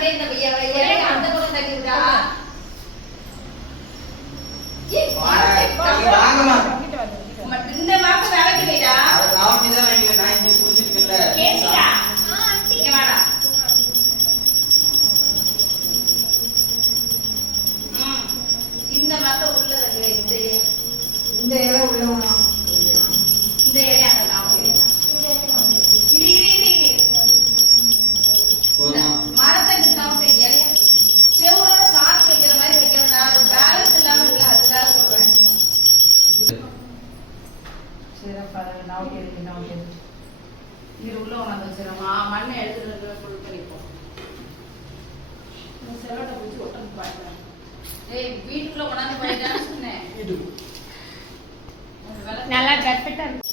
அப்படியே இந்த இலையை அந்த பக்கம் தள்ளி விட்டா இந்த மாசம் நடக்கலைடா. கேசிடா இங்க வாடா. இந்த மாசம் உள்ள தள்ளி இந்த இலை உள்ள வேணாம். இந்த இலையை அதெல்லாம் மரத்தண்டு சாப்பிட்டு இலைய செவரோட சாக்கு வைக்கிற மாதிரி வைக்கிறேன். நான் பேலன்ஸ் இல்லாம இருக்கல, அதுக்காக சொல்றேன். சரி பாருங்க, நான் இது உள்ள உணர்ந்து வச்சிடமா மண்ணை எடுத்துட்டு ஃபுல் பண்ணிப்போம். செவரோட பிடிச்சி ஒட்டன்னு பாருங்க. ஏய் வீட்டுக்குள்ள உணர்ந்து போயிட்டான்னு சொன்னேன். நல்லா கரெக்டா இருக்கு.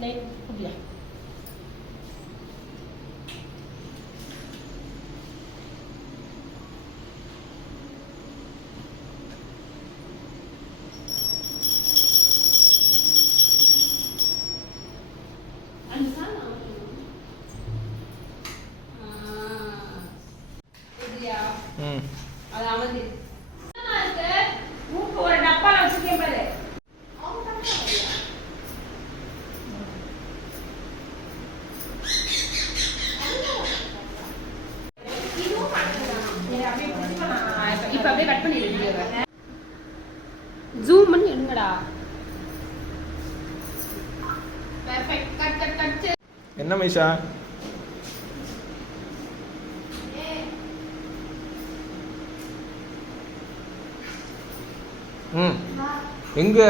नहीं पुलिया அதாவது மூக்கு ஒரு டப்பால வச்சிருக்கேன் பாரு. இப்ப அப்படியே கட் பண்ணிடுங்க. ஜூம் பண்ணி எடுங்கடா. பெர்ஃபெக்ட். Cut cut cut. என்ன மைஷா? எங்க?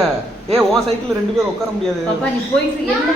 உன் சைக்கிள் 2 பேர் உட்கார முடியாது. பாப்பா நீ போயிட்டு என்ன